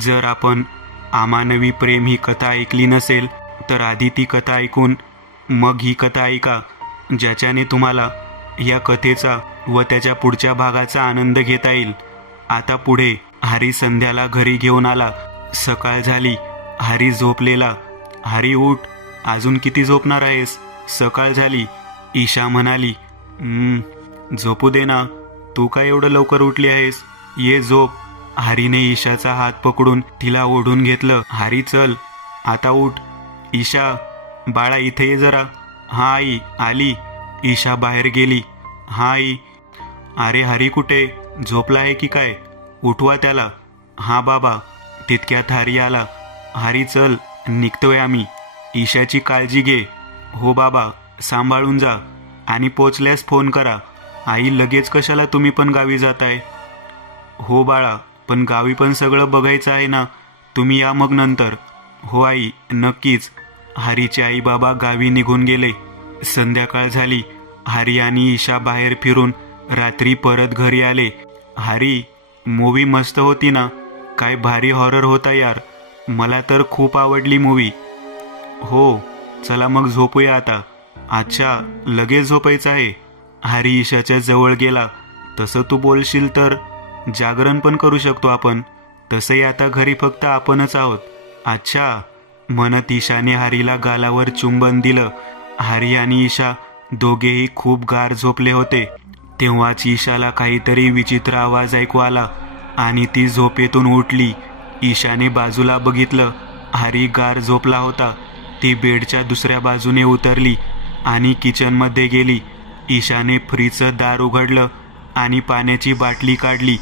जर आपण अमानवी प्रेम ही कथा ऐकली नसेल तर आधी ती कथा ऐकून मग ही कथा ऐका, ज्याच्याने तुम्हाला या कथेचा व त्याच्या पुढच्या भागाचा आनंद घेता येईल. आता पुढे हरी संध्याला घरी घेऊन आला. सकाळ झाली. हरी झोपलेला. हरी उठ, अजून किती झोपणार आहेस? सकाळ झाली. ईशा म्हणाली, झोपू दे ना, तू काय एवढं लवकर उठली आहेस? ये झोप. हरीने ईशाचा हात पकडून तिला ओढून घेतलं. हरी चल, आता उठ. ईशा, बाळा इथे ये जरा. हा आई, आली. ईशा बाहेर गेली. हा आई. अरे हरी कुठे? झोपला आहे की काय? उठवा त्याला. हा बाबा. तितक्यात हरी आला. हरी चल, निघतोय आम्ही. ईशाची काळजी घे. हो बाबा, सांभाळून जा आणि पोचल्यास फोन करा. आई, लगेच कशाला तुम्ही पण गावी जाताय? हो बाळा, पण गावी पण सगळं बघायचं आहे ना, तुम्ही या मग नंतर. हो आई, नक्कीच. हरीचे आई बाबा गावी निघून गेले. संध्याकाळ झाली. हरी आणि ईशा बाहेर फिरून रात्री परत घरी आले. हरी, मूवी मस्त होती ना? काय भारी हॉरर होता यार, मला तर खूप आवडली मूवी. हो, चला मग झोपूया आता. अच्छा, लगेच झोपायचं आहे? हरी ईशाच्या जवळ गेला. तसं तू बोलशील तर जागरण पण करू शकतो आपण. तसंही आता घरी फक्त आपणच आहोत. अच्छा, म्हणत ईशाने हरीला गालावर चुंबन दिलं. हरी आणि ईशा दोघेही खूप गाढ झोपले होते. तेव्हाच ईशाला काहीतरी विचित्र आवाज ऐकू आला आणि ती झोपेतून उठली. ईशाने बाजूला बघितलं. हरी गाढ झोपला होता. ती बेडच्या दुसऱ्या बाजूने उतरली आणि किचनमध्ये गेली. ईशाने फ्रीजचं दार उघडलं आणि पाण्याची बाटली काढली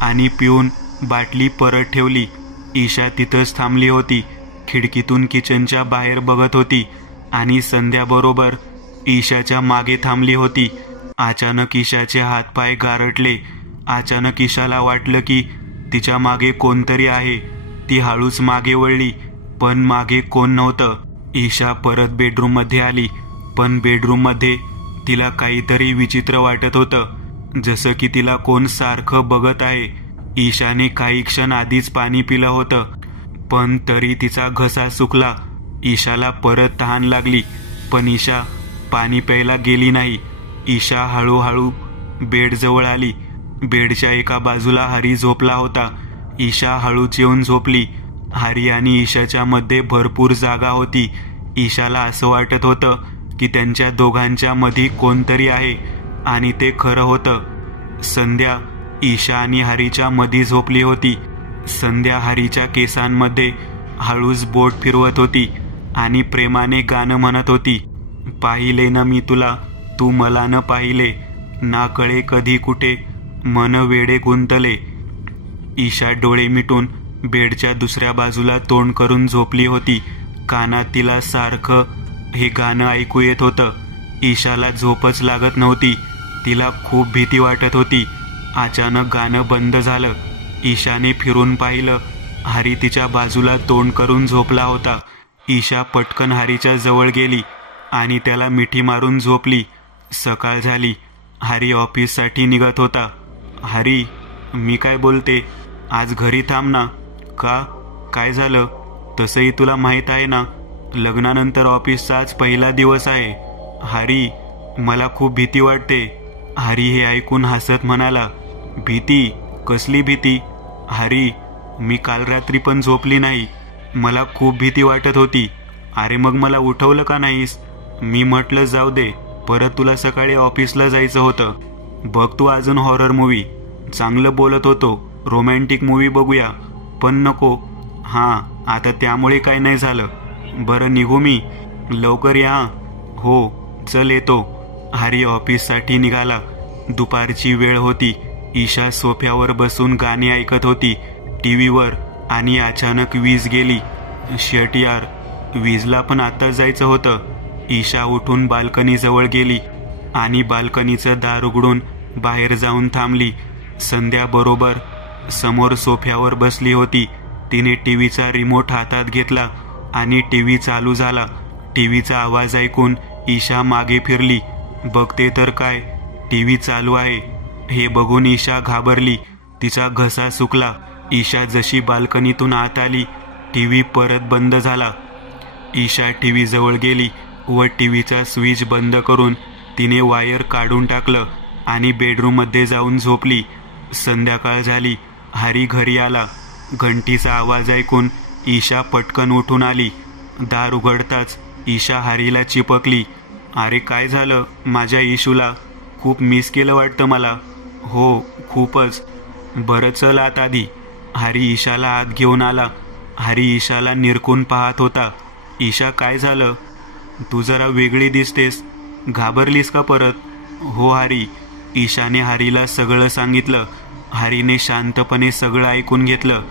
आणि पिऊन बाटली परत ठेवली. ईशा तिथंच थांबली होती. खिडकीतून किचनच्या बाहेर बघत होती आणि संध्याबरोबर ईशाच्या मागे थांबली होती. अचानक ईशाचे हातपाय गारटले. अचानक ईशाला वाटलं की तिच्या मागे कोणतरी आहे. ती हळूच मागे वळली, पण मागे कोण नव्हतं. ईशा परत बेडरूममध्ये आली, पण बेडरूममध्ये तिला काहीतरी विचित्र वाटत होतं, जसं की तिला कोण सारखं बघत आहे. ईशाने काही क्षण आधीच पाणी पिलं होतं, पण तरी तिचा घसा सुकला. ईशाला परत तहान लागली, पण ईशा पाणी प्यायला गेली नाही. ईशा हळूहळू बेडजवळ आली. बेडच्या एका बाजूला हरी झोपला होता. ईशा हळूच येऊन झोपली. हरी आणि ईशाच्या मध्ये भरपूर जागा होती. ईशाला असं वाटत होतं की त्यांच्या दोघांच्या मध्ये कोणतरी आहे आणि ते खरं होतं. संध्या ईशा आणि हरीच्या मध्ये झोपली होती. संध्या हरीच्या केसांमध्ये हळूच बोट फिरवत होती आणि प्रेमाने गाणं म्हणत होती. पाहिले न मी तुला, तू मला न पाहिले, ना कळे कधी कुठे, मन वेडे गुंतले. ईशा डोळे मिटून बेडच्या दुसऱ्या बाजूला तोंड करून झोपली होती. कानात तिला सारखं हे गाणं ऐकू येत होतं. ईशाला झोपच लागत नव्हती. तिला खूप भीती वाटत होती. अचानक गाणं बंद झालं. ईशाने फिरून पाहिलं. हरी तिच्या बाजूला तोंड करून झोपला होता. ईशा पटकन हरीच्या जवळ गेली आणि त्याला मिठी मारून झोपली. सकाळ झाली. हरी ऑफिससाठी निघत होता. हरी, मी काय बोलते, आज घरी थांब ना. का, काय झालं? तसंही तुला माहीत आहे ना, लग्नानंतर ऑफिसचा आज पहिला दिवस आहे. हरी, मला खूप भीती वाटते. हरी हे ऐकून हसत म्हणाला, भीती? कसली भीती? हरी, मी काल रात्री पण झोपली नाही. मला खूप भीती वाटत होती. अरे मग मला उठवलं का नाहीस? मी म्हटलं जाऊ दे, परत तुला सकाळी ऑफिसला जायचं होतं. बघ तू अजून हॉरर मूवी. चांगलं बोलत होतो, रोमॅन्टिक मूवी बघूया, पण नको. हां, आता त्यामुळे काय नाही झालं. बरं निघू मी? लवकर या. हो, चल येतो. हरी ऑफिससाठी निघाला. दुपारची वेळ होती. ईशा सोफ्यावर बसून गाणी ऐकत होती टीव्हीवर आणि अचानक वीज गेली. शेट यार, वीजला पण आता जायचं होतं. ईशा उठून बाल्कनीजवळ गेली आणि बाल्कनीचं दार उघडून बाहेर जाऊन थांबली. संध्या बरोबर समोर सोफ्यावर बसली होती. तिने टीव्हीचा रिमोट हातात घेतला आणि टीव्ही चालू झाला. टीव्हीचा आवाज ऐकून ईशा मागे फिरली. बघते तर काय, टीव्ही चालू आहे. हे बघून ईशा घाबरली. तिचा घसा सुकला. ईशा जशी बाल्कनीतून आत आली, टीव्ही परत बंद झाला. ईशा टीव्ही जवळ गेली व टीव्हीचा स्विच बंद करून तिने वायर काढून टाकलं आणि बेडरूममध्ये जाऊन झोपली. संध्याकाळ झाली. हरी घरी आला. घंटीचा आवाज ऐकून ईशा पटकन उठून आली. दार उघडताच ईशा हरीला चिपकली. अरे काय झालं? माझ्या ईशूला खूप मिस केलं वाटतं मला. हो, खूपच. बरं चल आत आधी. हरी ईशाला आत घेऊन आला. हरी ईशाला निरखून पाहत होता. ईशा काय झालं? तू जरा वेगळी दिसतेस. घाबरलीस का परत? हो हरी. ईशाने हरीला सगळं सांगितलं. हरीने शांतपणे सगळं ऐकून घेतलं.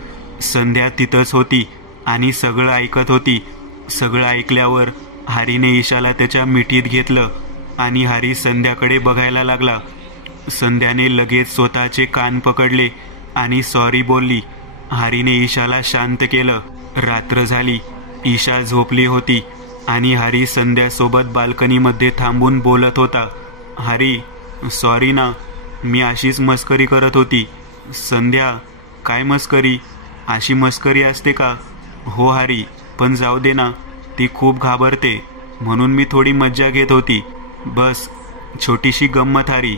संध्या तिथंच होती आणि सगळं ऐकत होती. सगळं ऐकल्यावर हरीने ईशाला त्याच्या मिठीत घेतलं आणि हरी संध्याकडे बघायला लागला. संध्याने लगेच स्वतःचे कान पकडले आणि सॉरी बोलली. हरीने ईशाला शांत केलं. रात्र झाली. ईशा झोपली होती आणि हरी संध्यासोबत बाल्कनीमध्ये थांबून बोलत होता. हरी, सॉरी ना, मी अशीच मस्करी करत होती. संध्या, काय मस्करी? अशी मस्करी असते का? हो हरी, पण जाऊ दे ना, ती खूप घाबरते म्हणून मी थोडी मज्जा घेत होती. बस छोटीशी गंमत हरी.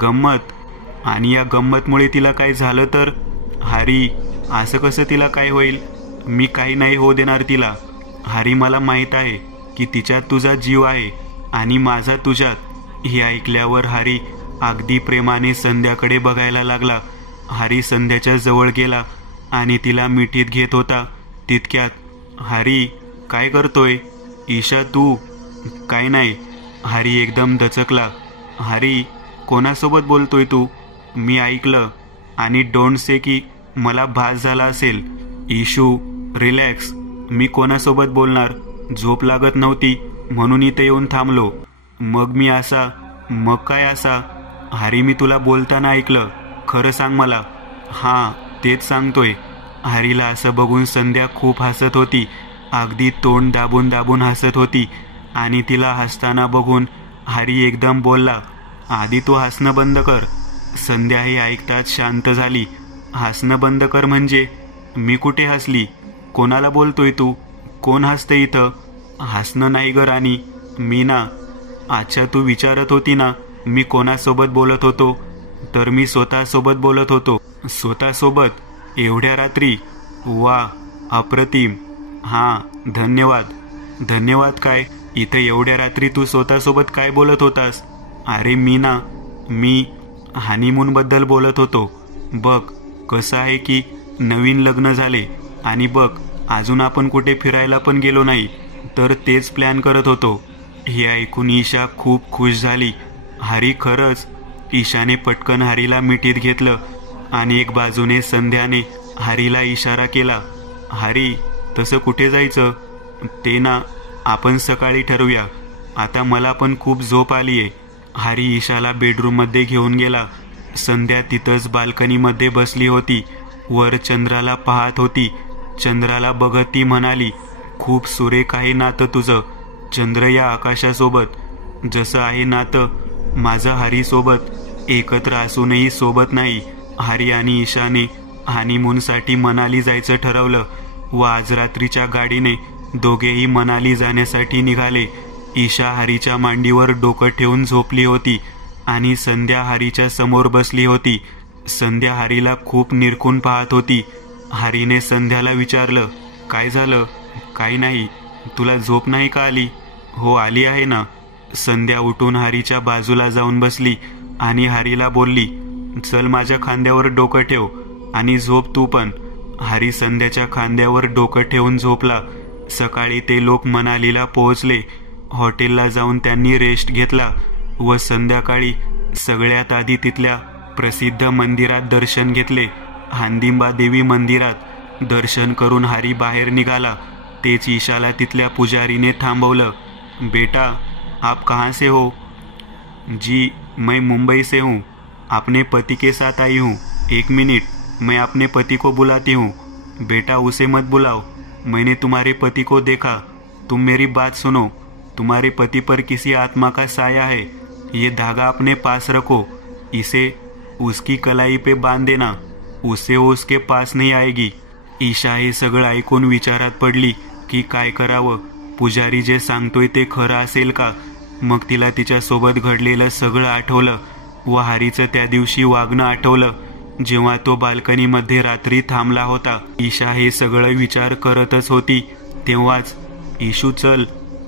गंमत? आणि या गंमतमुळे तिला काय झालं तर? हरी, असं कसं तिला काय होईल? मी काही नाही होऊ देणार तिला. हरी, मला माहीत आहे की तिच्यात तुझा जीव आहे आणि माझा तुझ्यात. हे ऐकल्यावर हरी अगदी प्रेमाने संध्याकडे बघायला लागला. हरी संध्याच्या जवळ गेला आणि तिला मिठीत घेत होता. तितक्यात, हरी काय करतोय? ईशा तू? काय नाही. हरी एकदम दचकला. हरी, कोणासोबत बोलतोय तू? मी ऐकलं आणि डोंट से की मला भास झाला असेल. Issue, relax. मी कोणासोबत बोलणार? झोप लागत नव्हती म्हणून इथे येऊन थांबलो. मग मी असा? मग काय असा? हरी, मी तुला बोलताना ऐकलं. खरं सांग मला. हां, तेच सांगतोय. हरीला असं बघून संध्या खूप हसत होती. अगदी तोंड दाबून दाबून हसत होती आणि तिला हसताना बघून हरी एकदम बोलला, आधी तू हसणं बंद कर. संध्या हे ऐकताच शांत झाली. हसणं बंद कर म्हणजे? मी कुठे हसली? कोणाला बोलतोय तू? कोण हसते इथं? हसणं नाही ग राणी, मी ना. अच्छा, तू विचारत होती ना मी कोणासोबत बोलत होतो? तर मी स्वतःसोबत बोलत होतो. स्वतःसोबत? एवढ्या रात्री? वा, अप्रतिम. हां, धन्यवाद. धन्यवाद काय? इथं एवढ्या रात्री तू स्वतःसोबत काय बोलत होतास? अरे मी हनीमूनबद्दल बोलत होतो. बघ कसं आहे की नवीन लग्न झाले आणि बघ अजून आपण कुठे फिरायला पण गेलो नाही, तर तेच प्लॅन करत होतो. हे ऐकून ईशा खूप खुश झाली. हरी, खरंच? ईशाने पटकन हरीला मिठीत घेतलं आणि एक बाजूने संध्याने हरीला इशारा केला. हरी, तसं कुठे जायचं? ते ना, आपण सकाळी ठरवूया. आता मला पण खूप झोप आलीये. हरी ईशाला बेडरूममध्ये घेऊन गेला. संध्या तिथंच बाल्कनीमध्ये बसली होती. वर चंद्राला पाहत होती. चंद्राला बघत ती म्हणाली, खूप सुरेख आहे नातं तुझं चंद्र या आकाशासोबत. जसं आहे नातं माझं हरीसोबत. एकत्र असूनही सोबत नाही. हरी आणि ईशाने हनीमूनसाठी मनाली जायचं ठरवलं व आज रात्रीच्या गाडीने दोघेही मनाली जाण्यासाठी निघाले. ईशा हरीच्या मांडीवर डोकं ठेवून झोपली होती आणि संध्या हरीच्या समोर बसली होती. संध्या हरीला खूप निरखून पाहत होती. हरीने संध्याला विचारलं, काय झालं? काही नाही. तुला झोप नाही का आली? हो, आली आहे ना. संध्या उठून हरीच्या बाजूला जाऊन बसली आणि हरीला बोलली, चल माझ्या खांद्यावर डोकं ठेव आणि झोप तू पण. हरी संध्याच्या खांद्यावर डोकं ठेवून झोपला. सकाळी ते लोक मनालीला पोहोचले. हॉटेलला जाऊन त्यांनी रेस्ट घेतला व संध्याकाळी सगळ्यात आधी तिथल्या प्रसिद्ध मंदिरात दर्शन घेतले. हांदिंबा देवी मंदिरात दर्शन करून हरी बाहेर निघाला. तेच ईशाला तिथल्या पुजारीने थांबवलं. बेटा, आप कहाँ से हो? जी, मैं मुंबई से हूँ. अपने पति के साथ आई हूँ. एक मिनट, मैं अपने पति को बुलाती हूँ. बेटा, उसे मत बुलाओ. मैंने तुम्हारे पति को देखा. तुम मेरी बात सुनो. तुम्हारे पति पर किसी आत्मा का साया है. ये धागा अपने पास रखो. इसे उसकी कलाई पे बांध देना. उसे उसके पास नाही आएगी. ईशा हे सगळं ऐकून विचारात पडली की काय करावं. पुजारी जे सांगतोय ते खरं असेल का. मग तिला तिच्यासोबत घडलेलं सगळं आठवलं व हरीचं त्या दिवशी वागणं आठवलं जेव्हा तो बाल्कनीमध्ये रात्री थांबला होता. ईशा हे सगळं विचार करतच होती तेव्हाच ईशू चल.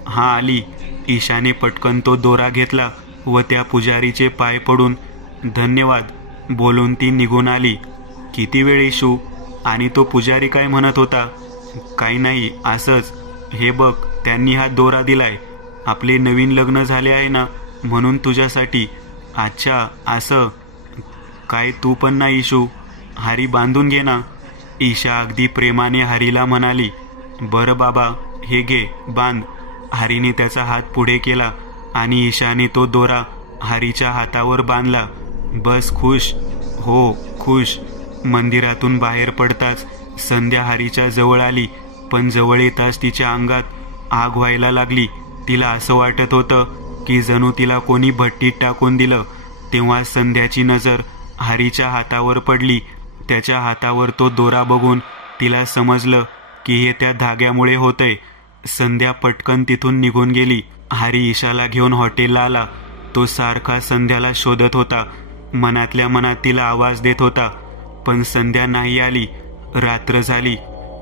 हा आली. ईशाने पटकन तो दोरा घेतला व त्या पुजारीचे पाय पडून धन्यवाद बोलून ती निघून आली. किती वेळ ईशू. आणि तो पुजारी काय म्हणत होता. काही नाही असंच. हे बघ त्यांनी हा दोरा दिलाय. आपले नवीन लग्न झाले आहे ना म्हणून तुझ्यासाठी. अच्छा असं काय. तू पण ना ईशू. हरी बांधून घे ना. ईशा अगदी प्रेमाने हरीला म्हणाली. बरं बाबा हे घे बांध. हरीने त्याचा हात पुढे केला आणि ईशाने तो दोरा हरीच्या हातावर बांधला. बस खुश. हो खुश. मंदिरातून बाहेर पडताच संध्या हरीच्या जवळ आली पण जवळ येताच तिच्या अंगात आग व्हायला लागली. तिला असं वाटत होतं की जणू तिला कोणी भट्टीत टाकून दिलं. तेव्हा संध्याची नजर हरीच्या हातावर पडली. त्याच्या हातावर तो दोरा बघून तिला समजलं की हे त्या धाग्यामुळे होतंय. संध्या पटकन तिथून निघून गेली. हरी ईशाला घेऊन हॉटेलला आला. तो सारखा संध्याला शोधत होता. मनातल्या मनात तिला आवाज देत होता पण संध्या नाही आली. रात्र झाली.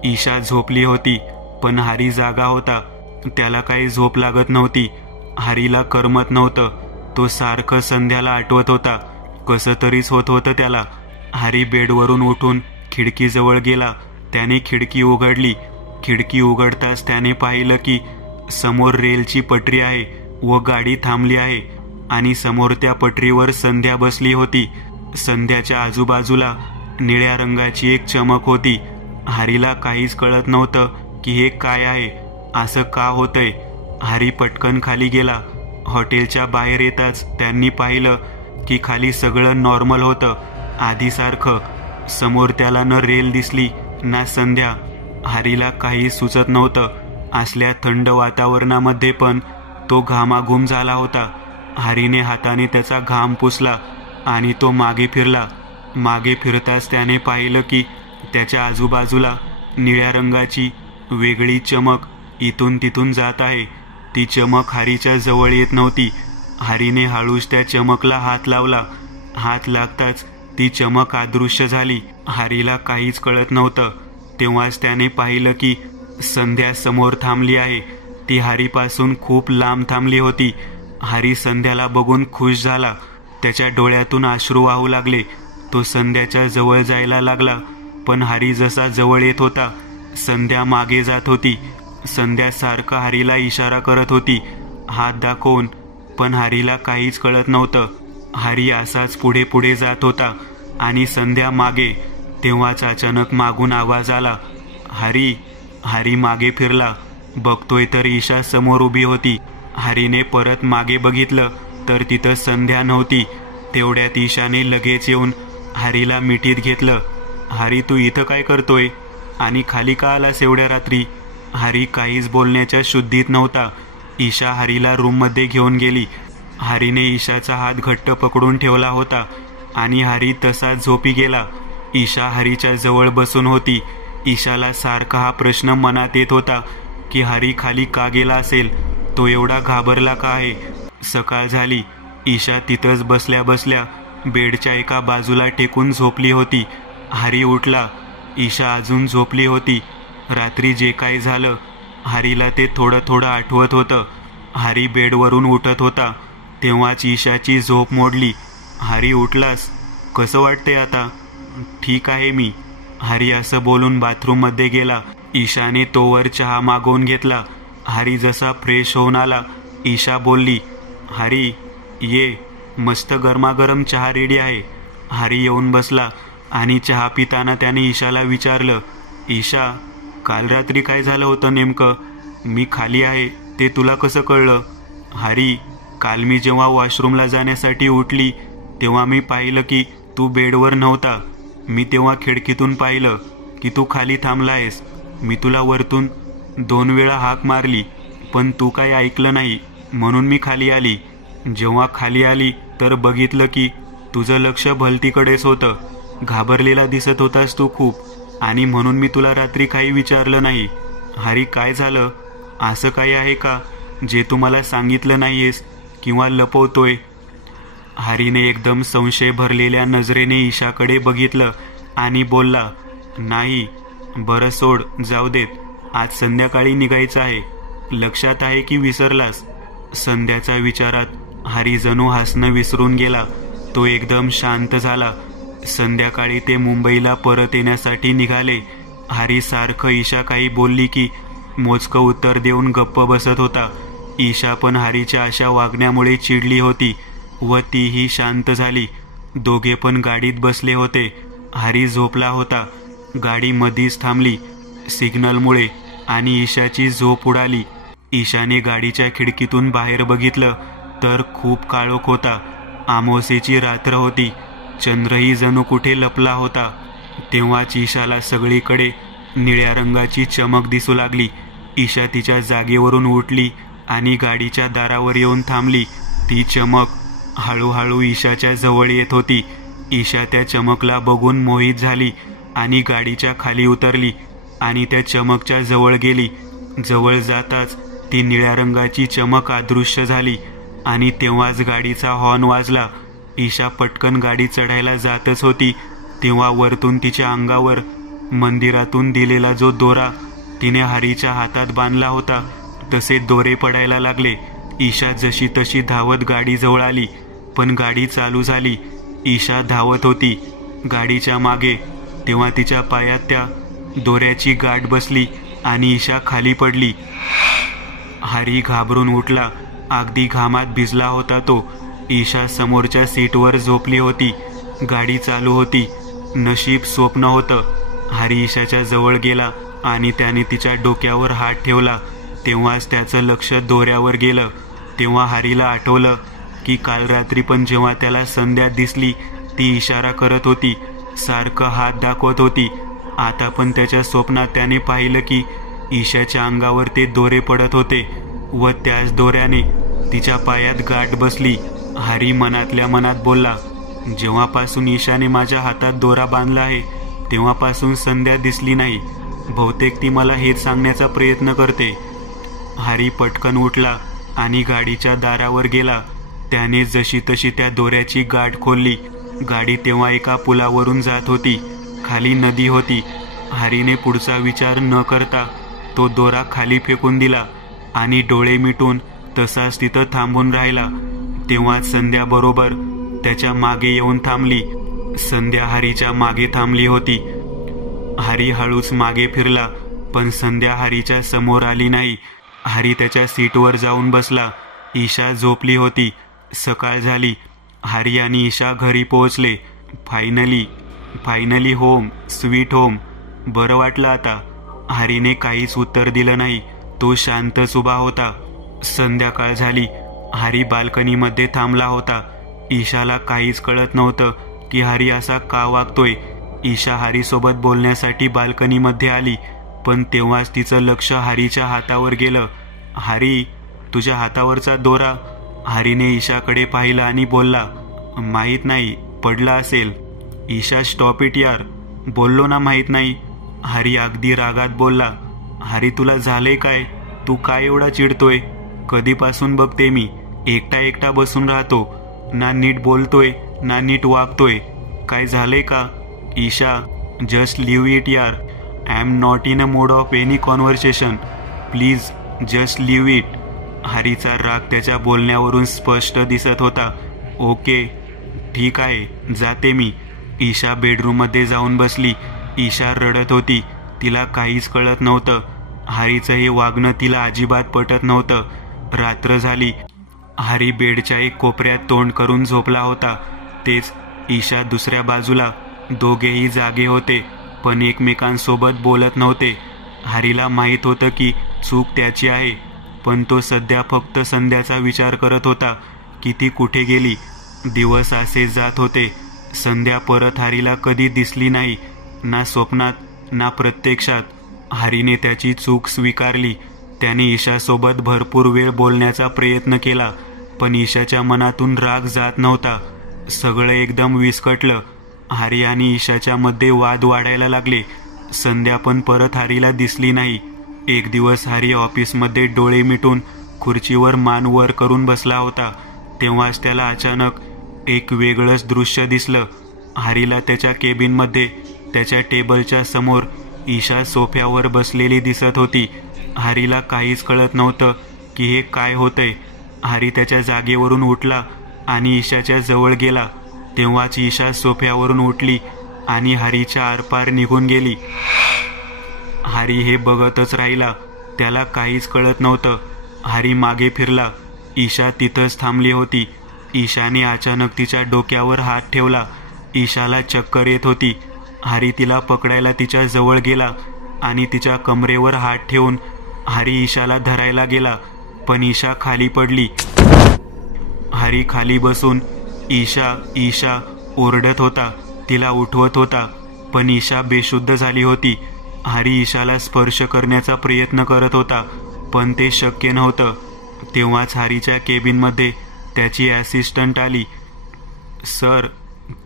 ईशा झोपली होती पण हरी जागा होता. त्याला काही झोप लागत नव्हती. हरीला करमत नव्हतं. तो सारखं संध्याला आठवत होता. कसं तरीच होत होतं त्याला. हरी बेडवरून उठून खिडकीजवळ गेला. त्याने खिडकी उघडली. खिडकी उघडताच त्याने पाहिलं की समोर रेलची पटरी आहे व गाडी थांबली आहे आणि समोर त्या पटरीवर संध्या बसली होती. संध्याच्या आजूबाजूला निळ्या रंगाची एक चमक होती. हरीला काहीच कळत नव्हतं की हे काय आहे. असं का होतंय. हरी पटकन खाली गेला. हॉटेलच्या बाहेर येताच त्यांनी पाहिलं की खाली सगळं नॉर्मल होतं आधीसारखं. समोर त्याला न रेल दिसली ना संध्या. हरीला काही सुचत नव्हतं. असल्या थंड वातावरणामध्ये पण तो घामाघूम झाला होता. हरीने हाताने त्याचा घाम पुसला आणि तो मागे फिरला. मागे फिरताच त्याने पाहिलं की त्याच्या आजूबाजूला निळ्या रंगाची वेगळी चमक इथून तिथून जात आहे. ती चमक हरीच्या जवळ येत नव्हती. हरीने हळूच त्या चमकला हात लावला. हात लागताच ती चमक अदृश्य झाली. हरीला काहीच कळत नव्हतं. तेव्हाच त्याने पाहिलं की संध्या समोर थांबली आहे. ती हरीपासून खूप लांब थांबली होती. हरी संध्याला बघून खुश झाला. त्याच्या डोळ्यातून अश्रू वाहू लागले. तो संध्याच्या जवळ जायला लागला पण हरी जसा जवळ येत होता संध्या मागे जात होती. संध्या सारखा हरीला इशारा करत होती हात दाखवून पण हरीला काहीच कळत नव्हतं. हरी असाच पुढे पुढे जात होता आणि संध्या मागे. तेव्हाच अचानक मागून आवाज आला हरी. हरी मागे फिरला. बघतोय तर ईशा समोर उभी होती. हरीने परत मागे बघितलं तर तिथं संध्या नव्हती. तेवढ्यात ईशाने लगेच येऊन हरीला मिठीत घेतलं. हरी तू इथं काय करतोय आणि खाली का आलास एवढ्या रात्री. हरी काहीच बोलण्याच्या शुद्धीत नव्हता. ईशा हरीला रूममध्ये घेऊन गेली. हरीने ईशाचा हात घट्ट पकडून ठेवला होता आणि हरी तसाच झोपी गेला. ईशा हरीच्या जवळ बसून होती. ईशाला सारखा हा प्रश्न मनात येत होता की हरी खाली का गेला असेल. तो एवढा घाबरला का आहे. सकाळ झाली. ईशा तिथंच बसल्या बसल्या बेडच्या एका बाजूला टेकून झोपली होती. हरी उठला. ईशा अजून झोपली होती. रात्री जे काही झालं हरीला ते थोडं थोडं आठवत होतं. हरी बेडवरून उठत होता तेव्हाच ईशाची झोप मोडली. हरी उठलास. कसं वाटतंय आता. ठीक आहे मी. हरी असं बोलून बाथरूममध्ये गेला. ईशाने तोवर चहा मागवून घेतला. हरी जसा फ्रेश होऊन आला ईशा बोलली हरी ये मस्त गरमागरम चहा रेडी आहे. हरी येऊन बसला आणि चहा पिताना त्याने ईशाला विचारलं ईशा काल रात्री काय झालं होतं नेमकं. मी खाली आहे ते तुला कसं कळलं. हरी काल मी जेव्हा वॉशरूमला जाण्यासाठी उठली तेव्हा मी पाहिलं की तू बेडवर नव्हता. मी तेव्हा खिडकीतून पाहिलं की तू खाली थांबला आहेस. मी तुला वरतून 2 वेळा हाक मारली पण तू काही ऐकलं नाही म्हणून मी खाली आली. जेव्हा खाली आली तर बघितलं की तुझं लक्ष भलतीकडेच होतं. घाबरलेला दिसत होतास तू खूप, आणि म्हणून मी तुला रात्री काही विचारलं नाही. हरी, काय झालं? असं काही आहे का जे तू मला सांगितलं नाहीयेस किंवा लपवतोय? हरीने एकदम संशय भरलेल्या नजरेने ईशाकडे बघितलं आणि बोलला, नाही. बरं सोड, जाऊ देत. आज संध्याकाळी निघायचं आहे. लक्षात आहे की विसरलास? संध्याच्या विचारात हरी जणू हसणं विसरून गेला. तो एकदम शांत झाला. संध्याकाळी ते मुंबईला परत येण्यासाठी निघाले. हरी सारखं ईशा काही बोलली की मोजकं उत्तर देऊन गप्प बसत होता. ईशा पण हरीच्या अशा वागण्यामुळे चिडली होती व तीही शांत झाली. दोघे पण गाडीत बसले होते. हरी झोपला होता. गाडी मधीच थांबली सिग्नलमुळे आणि ईशाची झोप उडाली. ईशाने गाडीच्या खिडकीतून बाहेर बघितलं तर खूप काळोख होता. अमावास्येची रात्र होती. चंद्रही जणू कुठे लपला होता. तेव्हाच ईशाला सगळीकडे निळ्या रंगाची चमक दिसू लागली. ईशा तिच्या जागेवरून उठली आणि गाडीच्या दारावर येऊन थांबली. ती चमक हळूहळू ईशाच्या जवळ येत होती. ईशा त्या चमकला बघून मोहित झाली आणि गाडीच्या खाली उतरली आणि त्या चमकच्या जवळ गेली. जवळ जाताच ती निळ्या रंगाची चमक अदृश्य झाली आणि तेव्हाच गाडीचा हॉर्न वाजला. ईशा पटकन गाडी चढायला जातच होती तेव्हा वरतून तिच्या अंगावर मंदिरातून दिलेला जो दोरा तिने हरीच्या हातात बांधला होता तसे दोरे पडायला लागले. ईशा जशी तशी धावत गाडीजवळ आली, पण गाडी चालू झाली. ईशा धावत होती गाडीच्या मागे. तेव्हा तिच्या पायात त्या दोऱ्याची गाठ बसली आणि ईशा खाली पडली. हरी घाबरून उठला. अगदी घामात भिजला होता तो. ईशा समोरच्या सीटवर झोपली होती. गाडी चालू होती. नशीब स्वप्न होतं. हरी ईशाच्या जवळ गेला आणि त्याने तिच्या डोक्यावर हात ठेवला. तेव्हाच त्याचं लक्ष दोऱ्यावर गेलं. तेव्हा हरीला आठवलं की काल रात्री पण जेव्हा त्याला संध्या दिसली ती इशारा करत होती, सारखं हात दाखवत होती. आता पण त्याच्या स्वप्नात त्याने पाहिलं की ईशाच्या अंगावर ते दोरे पडत होते व त्याच दोऱ्याने तिच्या पायात गाठ बसली. हरी मनातल्या मनात बोलला, जेव्हापासून ईशाने माझ्या हातात दोरा बांधला आहे तेव्हापासून संध्या दिसली नाही. बहुतेक ती मला हेच सांगण्याचा प्रयत्न करते. हरी पटकन उठला आणि गाडीच्या दारावर गेला. त्याने जशी तशी त्या दोऱ्याची गाठ खोलली. गाडी तेव्हा एका पुलावरून जात होती. खाली नदी होती. हरीने पुढचा विचार न करता तो दोरा खाली फेकून दिला आणि डोळे मिटून तसाच तिथं थांबून राहिला. तेव्हा संध्या बरोबर त्याच्या मागे येऊन थांबली. संध्या हरीच्या मागे थांबली होती. हरी हळूच मागे फिरला पण संध्या हरीच्या समोर आली नाही. हरी त्याच्या सीटवर जाऊन बसला. ईशा झोपली होती. सकाळ झाली. हरी आणि ईशा घरी पोहोचले. Finally home, sweet home. बरं वाटलं आता? हरीने काहीच उत्तर दिलं नाही. तो शांतच उभा होता. संध्याकाळ झाली. हरी बाल्कनीमध्ये थांबला होता. ईशाला काहीच कळत नव्हतं की हरी असा का वागतोय. ईशा हरीसोबत बोलण्यासाठी बाल्कनीमध्ये आली पण तेव्हाच तिचं लक्ष हरीच्या हातावर गेलं. हरी, तुझ्या हातावरचा दोरा. हरीने ईशाकडे पाहिलं आणि बोलला, माहीत नाही, पडला असेल. ईशा, स्टॉप इट यार. बोललो ना माहीत नाही. हरी अगदी रागात बोलला, हरी तुला झालंय काय? तू काय एवढा चिडतोय? कधीपासून बघते मी एकटा बसून राहतो. ना नीट बोलतोय ना नीट वागतोय. काय झालंय का? ईशा, जस्ट लिव्ह इट यार. I am not in a mood of any conversation. Please just leave it. हरीचा राग त्याच्या बोलण्यावरून स्पष्ट दिसत होता. ओके, ठीक आहे, जाते मी. ईशा बेडरूममध्ये जाऊन बसली. ईशा रडत होती. तिला काहीच कळत नव्हतं. हरीचं हे वागणं तिला अजिबात पटत नव्हतं. रात्र झाली. हरी बेडच्या एक कोपऱ्यात तोंड करून झोपला होता. तेच ईशा दुसऱ्या बाजूला. दोघेही जागे होते पण एकमेकांसोबत बोलत नव्हते. हरीला माहीत होतं की चूक त्याची आहे पण तो सध्या फक्त संध्याचा विचार करत होता की ती कुठे गेली. दिवस असे जात होते. संध्या परत हरीला कधी दिसली नाही, ना स्वप्नात ना प्रत्यक्षात. हरीने त्याची चूक स्वीकारली. त्याने ईशासोबत भरपूर वेळ बोलण्याचा प्रयत्न केला पण ईशाच्या मनातून राग जात नव्हता. सगळं एकदम विस्कटलं. हरी आणि ईशाच्या मध्ये वाद वाढायला लागले. संध्या पण परत हरीला दिसली नाही. एक दिवस हरी ऑफिसमध्ये डोळे मिटून खुर्चीवर मान वर करून बसला होता. तेव्हाच त्याला अचानक एक वेगळंच दृश्य दिसलं. हरीला त्याच्या केबिनमध्ये त्याच्या टेबलच्या समोर ईशा सोफ्यावर बसलेली दिसत होती. हरीला काहीच कळत नव्हतं की हे काय होतंय. हरी त्याच्या जागेवरून उठला आणि ईशाच्या जवळ गेला. तेव्हाच ईशा सोफ्यावरून उठली आणि हरीच्या आरपार निघून गेली. हरी हे बघतच राहिला. त्याला काहीच कळत नव्हतं. हरी मागे फिरला. ईशा तिथंच थांबली होती. ईशाने अचानक तिच्या डोक्यावर हात ठेवला. ईशाला चक्कर येत होती. हरी तिला पकडायला तिच्या जवळ गेला आणि तिच्या कमरेवर हात ठेवून हरी ईशाला धरायला गेला, पण ईशा खाली पडली. हरी खाली बसून ईशा ईशा ओरडत होता. तिला उठवत होता, पण ईशा बेशुद्ध झाली होती. हरी ईशाला स्पर्श करण्याचा प्रयत्न करत होता, पण ते शक्य नव्हतं. तेव्हाच हरीच्या केबिनमध्ये त्याची असिस्टंट आली. सर,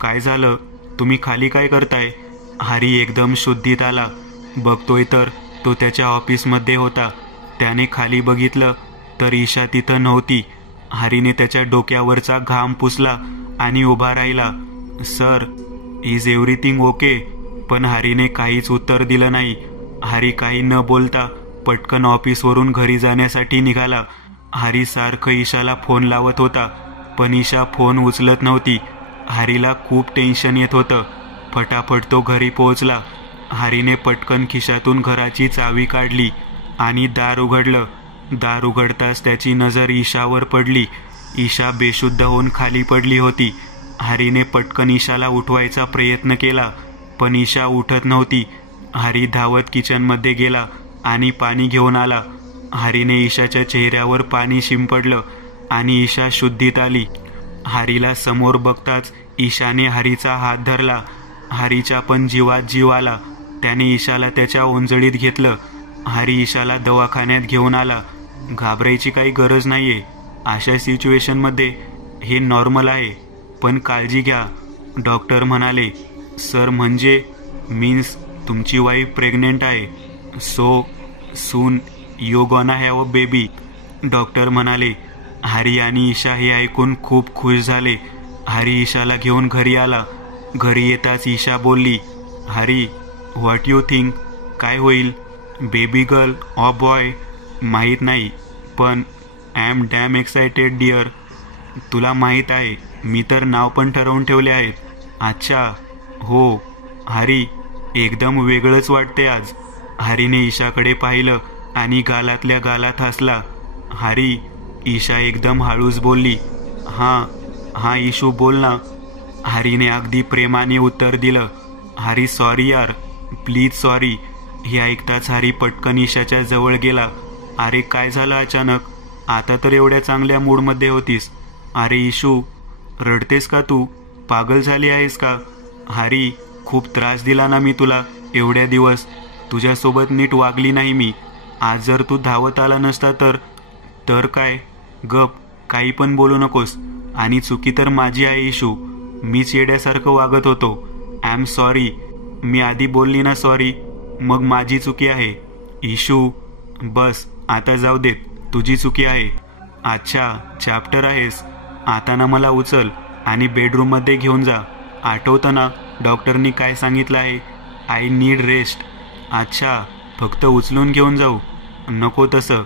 काय झालं? तुम्ही खाली काय करताय? हरी एकदम शुद्धीत आला. बघतोय तर तो त्याच्या ऑफिसमध्ये होता. त्याने खाली बघितलं तर ईशा तिथं नव्हती. हरीने त्याच्या डोक्यावरचा घाम पुसला आणि उभा राहिला. Sir, is everything okay? पण हरीने काहीच उत्तर दिलं नाही. हरी काही न बोलता पटकन ऑफिसवरून घरी जाण्यासाठी निघाला. हरी सारखं ईशाला फोन लावत होता, पण ईशा फोन उचलत नव्हती. हरीला खूप टेन्शन येत होतं. फटाफट तो घरी पोहोचला. हरीने पटकन खिशातून घराची चावी काढली आणि दार उघडलं. दार उघडताच त्याची नजर ईशावर पडली. ईशा बेशुद्ध होऊन खाली पडली होती. हरीने पटकन ईशाला उठवायचा प्रयत्न केला, पण ईशा उठत नव्हती. हरी धावत किचनमध्ये गेला आणि पाणी घेऊन आला. हरीने ईशाच्या चेहऱ्यावर पाणी शिंपडलं आणि ईशा शुद्धीत आली. हरीला समोर बघताच ईशाने हरीचा हात धरला. हरीच्या पण जीवात जीव आला. त्याने ईशाला त्याच्या ओंजळीत घेतलं. हरी ईशाला दवाखान्यात घेऊन आला. घाबरायची काही गरज नाहीये. अशा सिच्युएशनमध्ये हे नॉर्मल आहे, पण काळजी घ्या, डॉक्टर म्हणाले. सर, म्हणजे मीन्स तुमची वाईफ प्रेग्नेंट आहे. So soon you gonna have a baby, doctor म्हणाले. हरी आणि ईशा हे ऐकून खूप खुश झाले. हरी ईशाला घेऊन घरी आला. घरी येताच ईशा बोलली, हरी, व्हॉट यू थिंक? काय होईल? Baby girl or boy? माहीत नाही, पण I am damn excited dear. तुला माहीत आहे, मी तर नाव पण ठरवून ठेवले आहेत. अच्छा, हो. हरी, एकदम वेगळंच वाटते आज. हरीने ईशाकडे पाहिलं आणि गालातल्या गालात हसला. हरी, ईशा एकदम हळूच बोलली. हां ईशू, बोल ना. हरीने अगदी प्रेमाने उत्तर दिलं. हरी, सॉरी यार, प्लीज सॉरी. हे ऐकताच हरी पटकन ईशाच्या जवळ गेला. अरे, काय झालं अचानक? आता तर एवढ्या चांगल्या मूडमध्ये होतीस. अरे ईशू, रडतेस का तू? पागल झाली आहेस का? हरी, खूप त्रास दिला ना मी तुला एवढ्या दिवस. तुझ्यासोबत नीट वागली नाही मी. आज जर तू धावत आला नसता तर काय? गप, काही पण बोलू नकोस. आणि चुकी तर माझी आहे ईशू. मीच येड्यासारखं वागत होतो. I am sorry. मी आधी बोलली ना सॉरी, मग माझी चुकी आहे. ईशू, बस आता जाऊ देत. तुझी चुकी आहे. अच्छा, चॅप्टर आहेस. आता ना मला उचल आणि बेडरूममध्ये घेऊन जा. आठवतं ना डॉक्टरनी काय सांगितलं आहे? I need rest. अच्छा, फक्त उचलून घेऊन जाऊ? नको तसं.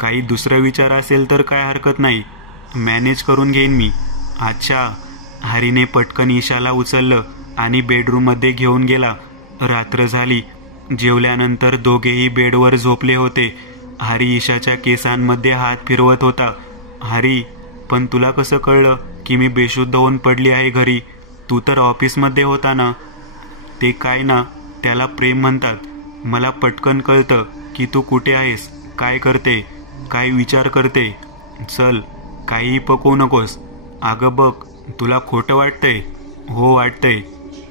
काही दुसरा विचार असेल तर काय हरकत नाही, मॅनेज करून घेईन मी. अच्छा. हरीने पटकन ईशाला उचललं आणि बेडरूममध्ये घेऊन गेला. रात्र झाली. जेवल्यानंतर दोघेही बेडवर झोपले होते. हरी ईशाच्या केसांमध्ये हात फिरवत होता. हरी, पण तुला कसं कळलं की मी बेशुद्ध होऊन पडली आहे घरी? तू तर ऑफिसमध्ये होता ना. ते काय ना, त्याला प्रेम म्हणतात. मला पटकन कळतं की तू कुठे आहेस, काय करते, काय विचार करते. चल, काहीही पकवू नकोस. अगं बघ, तुला खोटं वाटतंय? हो, वाटतंय.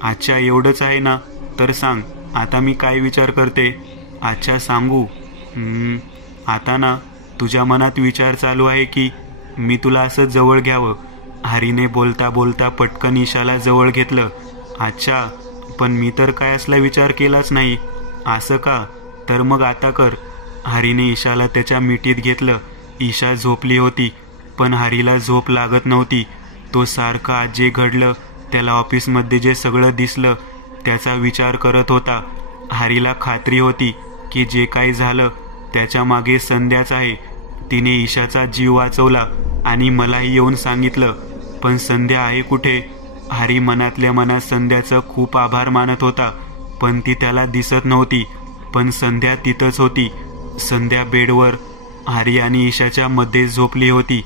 अच्छा, एवढंच आहे ना? तर सांग आता मी काय विचार करते. अच्छा, सांगू? आता ना तुझ्या मनात विचार चालू आहे की मी तुला असं जवळ घ्यावं. हरीने बोलता बोलता पटकन ईशाला जवळ घेतलं अच्छा, पण मी तर काय असला विचार केलाच नाही. असं का? तर मग आता कर. हरीने ईशाला त्याच्या मिठीत घेतलं. ईशा झोपली होती, पण हरीला झोप लागत नव्हती. तो सारखं आज जे घडलं, त्याला ऑफिसमध्ये जे सगळं दिसलं, त्याचा विचार करत होता. हरीला खात्री होती की जे काही झालं त्याच्या मागे संध्याच आहे. तिने ईशाचा जीव वाचवला आणि मलाही येऊन सांगितलं. पण संध्या आहे कुठे? हरी मनातल्या मनात संध्याचं खूप आभार मानत होता, पण ती त्याला दिसत नव्हती. पण संध्या तिथंच होती. संध्या बेडवर हरी आणि ईशाच्या मध्ये झोपली होती.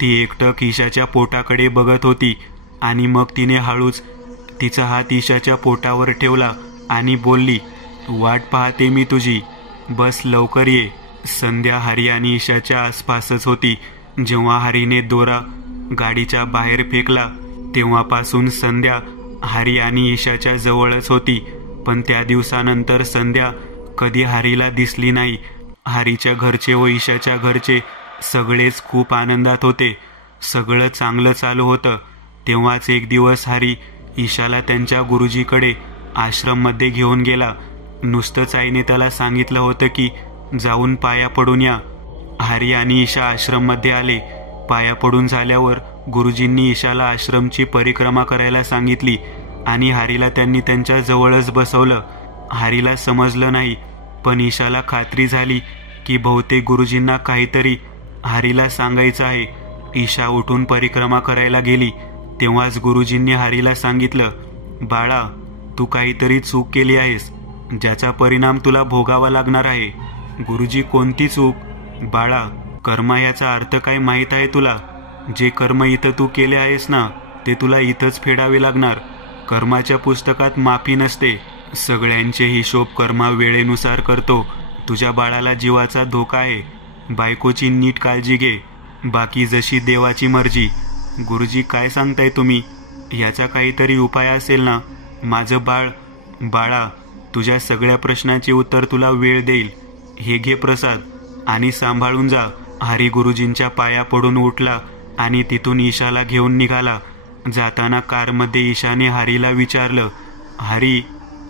ती एकटक ईशाच्या पोटाकडे बघत होती आणि मग तिने हळूच तिचा हात ईशाच्या पोटावर ठेवला आणि बोलली, वाट पाहते मी तुझी, बस लवकर ये. संध्या हरी आणि ईशाच्या आसपासच होती. जेव्हा हरीने दोरा गाडीच्या बाहेर फेकला तेव्हापासून संध्या हरी आणि ईशाच्या जवळच होती. पण त्या दिवसानंतर संध्या कधी हरीला दिसली नाही. हरीच्या घरचे व ईशाच्या घरचे सगळेच खूप आनंदात होते. सगळं चांगलं चालू होतं. तेव्हाच एक दिवस हरी ईशाला त्यांच्या गुरुजीकडे आश्रममध्ये घेऊन गेला. नुसतंच आईने त्याला सांगितलं होतं की जाऊन पाया पडून या. हरी आणि ईशा आश्रममध्ये आले. पाया पडून झाल्यावर गुरुजींनी ईशाला आश्रमची परिक्रमा करायला सांगितली आणि हरीला त्यांनी त्यांच्या जवळच बसवलं. हरीला समजलं नाही, पण ईशाला खात्री झाली की बहुतेक गुरुजींना काहीतरी हरीला सांगायचं आहे. ईशा उठून परिक्रमा करायला गेली. तेव्हाच गुरुजींनी हरीला सांगितलं, बाळा, तू काहीतरी चूक केली आहेस, ज्याचा परिणाम तुला भोगावा लागणार आहे. गुरुजी, कोणती चूक? बाळा, कर्म याचा अर्थ काय माहीत आहे तुला? जे कर्म इथं तू केले आहेस ना, ते तुला इथंच फेडावे लागणार. कर्माच्या पुस्तकात माफी नसते. सगळ्यांचे हिशोब कर्मा वेळेनुसार करतो. तुझ्या बाळाला जीवाचा धोका आहे. बायकोची नीट काळजी घे. बाकी जशी देवाची मर्जी. गुरुजी, काय सांगताय तुम्ही? याचा काहीतरी उपाय असेल ना? माझं बाळा, तुझ्या सगळ्या प्रश्नांचे उत्तर तुला वेळ देईल. हे घे प्रसाद आणि सांभाळून जा. हरी गुरुजींच्या पाया पडून उठला आणि तिथून ईशाला घेऊन निघाला. जाताना कारमध्ये ईशाने हरीला विचारलं, हरी,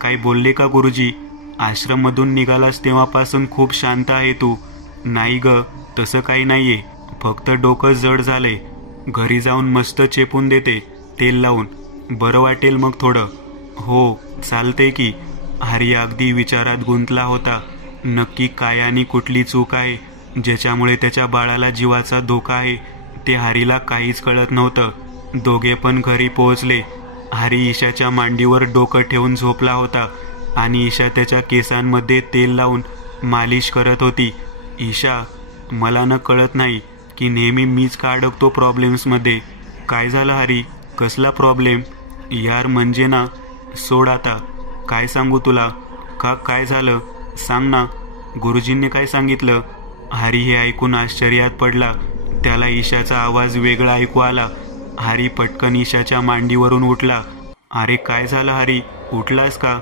काय बोलले का गुरुजी? आश्रममधून निघालास तेव्हापासून खूप शांत आहे तू. नाही ग, तसं काही नाहीये, फक्त डोकं जड झालंय. घरी जाऊन मस्त चेपून देते तेल लावून, बरं वाटेल मग थोडं. हो, चालते की. हरी अगदी विचारात गुंतला होता. नक्की काय आणि कुठली चूक आहे ज्याच्यामुळे त्याच्या बाळाला जीवाचा धोका आहे ते हरीला काहीच कळत नव्हतं. दोघे पण घरी पोहोचले. हरी ईशाच्या मांडीवर डोकं ठेवून झोपला होता आणि ईशा त्याच्या केसांमध्ये तेल लावून मालिश करत होती. ईशा, मला न कळत नाही की नेहमी मीच का अडकतो प्रॉब्लेम्समध्ये. काय झालं हरी? कसला प्रॉब्लेम? यार म्हणजे ना, सोड आता. काय सांगू तुला? काय झालं सांग ना. गुरुजींनी काय सांगितलं? हरी हे ऐकून आश्चर्यात पडला. त्याला ईशाचा आवाज वेगळा ऐकू आला. हरी पटकन ईशाच्या मांडीवरून उठला. अरे काय झालं हरी, उठलास का?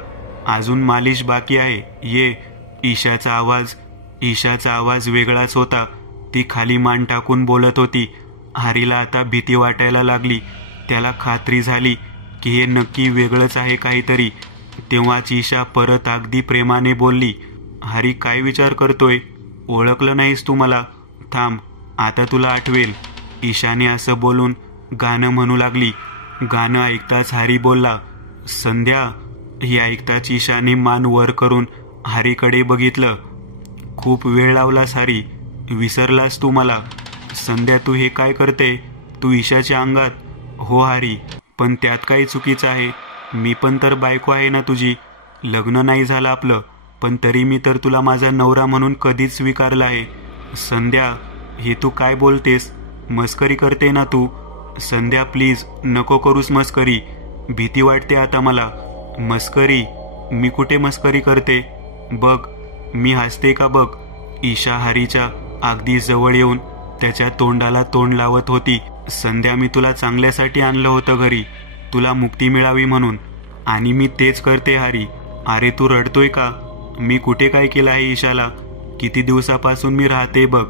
अजून मालिश बाकी आहे, ये. ईशाचा आवाज वेगळाच होता. ती खाली मान टाकून बोलत होती. हरीला आता भीती वाटायला लागली. त्याला खात्री झाली की हे नक्की वेगळंच आहे काहीतरी. तेव्हाच ईशा परत अगदी प्रेमाने बोलली, हरी, काय विचार करतोय? ओळखलं नाहीस तू मला? थांब, आता तुला आठवेल. ईशाने असं बोलून गाणं म्हणू लागली. गाणं ऐकताच हरी बोलला, संध्या. हे ऐकताच ईशाने मान वर करून हरीकडे बघितलं. खूप वेळ लावलास हरी, विसरलास तू मला. संध्या, तू हे काय करते? तू ईशाच्या अंगात? हो हरी, पण त्यात काही चुकीचं आहे. मी पण तर बायको आहे ना तुझी. लग्न नाही झालं आपलं, पण तरी मी तर तुला माझा नवरा म्हणून कधीच स्वीकारला आहे. संध्या, हे तू काय बोलतेस? मस्करी करते ना तू? संध्या, प्लीज नको करूस मस्करी. भीती वाटते आता मला. मस्करी? मी कुठे मस्करी करते? बघ, मी हसते का बघ. ईशा हरीच्या अगदी जवळ येऊन त्याच्या तोंडाला तोंड लावत होती. संध्या, मी तुला चांगल्यासाठी आणलं होतं घरी, तुला मुक्ती मिळावी म्हणून, आणि मी तेच करते हरी. अरे तू रडतोय का? मी कुठे काय केलं आहे ईशाला? किती दिवसापासून मी राहते बघ,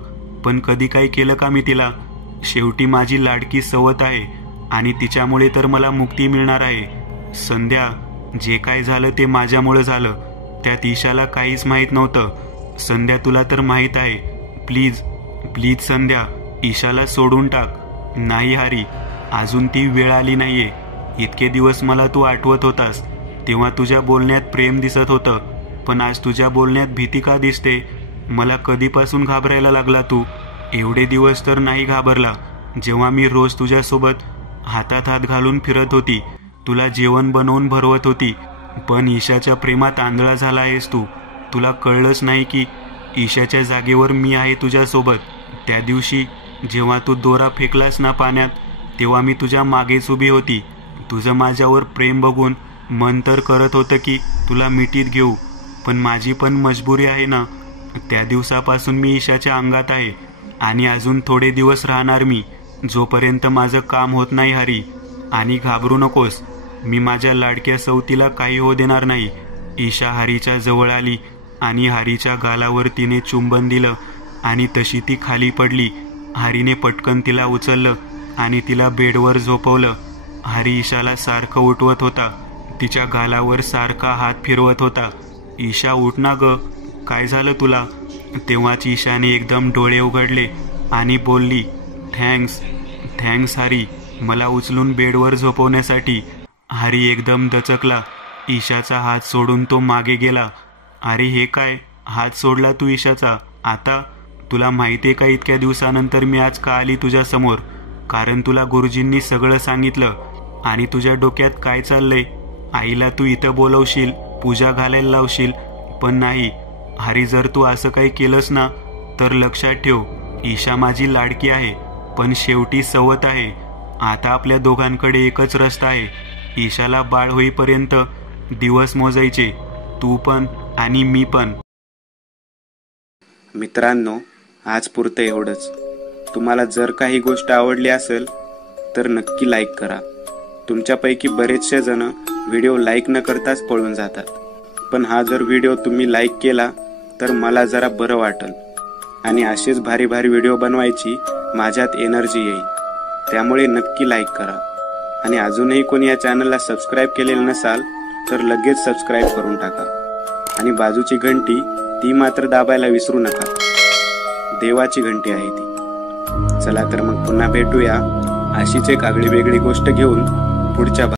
पण कधी काय केलं का मी तिला? शेवटी माझी लाडकी सवत आहे आणि तिच्यामुळे तर मला मुक्ती मिळणार आहे. संध्या, जे काय झालं ते माझ्यामुळे झालं. त्यात ईशाला काहीच माहीत नव्हतं. संध्या, तुला तर माहीत आहे. प्लीज प्लीज संध्या, ईशाला सोडून टाक. नाही हरी, अजून ती वेळ आली नाहीये. इतके दिवस मला तू आठवत होतास, तेव्हा तुझ्या बोलण्यात प्रेम दिसत होतं. पण आज तुझ्या बोलण्यात भीती का दिसते? मला कधीपासून घाबरायला लागला तू? एवढे दिवस तर नाही घाबरला, जेव्हा मी रोज तुझ्यासोबत हातात हात घालून फिरत होती, तुला जेवण बनवून भरवत होती. पण ईशाच्या प्रेमात आंधळा झाला आहेस तू. तुला कळलंच नाही की ईशाच्या जागेवर मी आहे तुझ्यासोबत. त्या दिवशी जेव्हा तू दोरा फेकलास ना पाण्यात, तेव्हा मी तुझ्या मागेच उभी होती. तुझं माझ्यावर प्रेम बघून मन तर करत होतं की तुला मिठीत घेऊ, पण माझी पण मजबुरी आहे ना. त्या दिवसापासून मी ईशाच्या अंगात आहे आणि अजून थोडे दिवस राहणार मी, जोपर्यंत माझं काम होत नाही हरी. आणि घाबरू नकोस, मी माझ्या लाडक्या सवतीला काही होऊ देणार नाही. ईशा हरीच्या जवळ आली आणि हरीच्या गालावर तिने चुंबन दिलं आणि तशी ती खाली पडली. हरीने पटकन तिला उचललं आणि तिला बेडवर झोपवलं. हरी ईशाला सारखं उठवत होता, तिच्या गालावर सारखा हात फिरवत होता. ईशा, उठ ना ग, काय झालं तुला? तेव्हाच ईशाने एकदम डोळे उघडले आणि बोलली, थँक्स हरी, मला उचलून बेडवर झोपवण्यासाठी. हरी एकदम दचकला. ईशाचा हात सोडून तो मागे गेला. अरे हे काय, हात सोडला तू ईशाचा? आता तुला माहितीये का इतक्या दिवसानंतर मी आज का आली तुझ्या समोर? कारण तुला गुरुजींनी सगळं सांगितलं. आणि तुझ्या डोक्यात काय चाललंय? आईला तू इथं बोलवशील, पूजा घालायला लावशील, पण नाही हरी, जर तू असं काही केलंस ना तर लक्षात ठेव, ईशा माझी लाडकी आहे, पण शेवटी सवत आहे. आता आपल्या दोघांकडे एकच रस्ता आहे. ईशाला बाळ होईपर्यंत दिवस मोजायचे, तू पण आणि मी पण. मित्रांनो, आज पुरतं एवढंच. तुम्हाला जर काही गोष्ट आवडली असेल तर नक्की लाईक करा. तुमच्यापैकी बरेचसे जण व्हिडिओ लाईक न करताच पळून जातात, पण हा जर व्हिडिओ तुम्ही लाईक केला तर मला जरा बरं वाटेल आणि असेच भारी भारी व्हिडिओ बनवायची माझ्यात एनर्जी येईल. त्यामुळे नक्की लाईक करा. आणि अजूनही कोणी या चॅनलला सबस्क्राईब केलेलं नसाल तर लगेच सबस्क्राईब करून टाका. आणि बाजूची घंटी ती मात्र दाबायला विसरू नका, देवाची घंटी आहे ती. चला तर मग पुन्हा भेटूया अशीच एक आगळी वेगळी गोष्ट घेऊन पुढच्या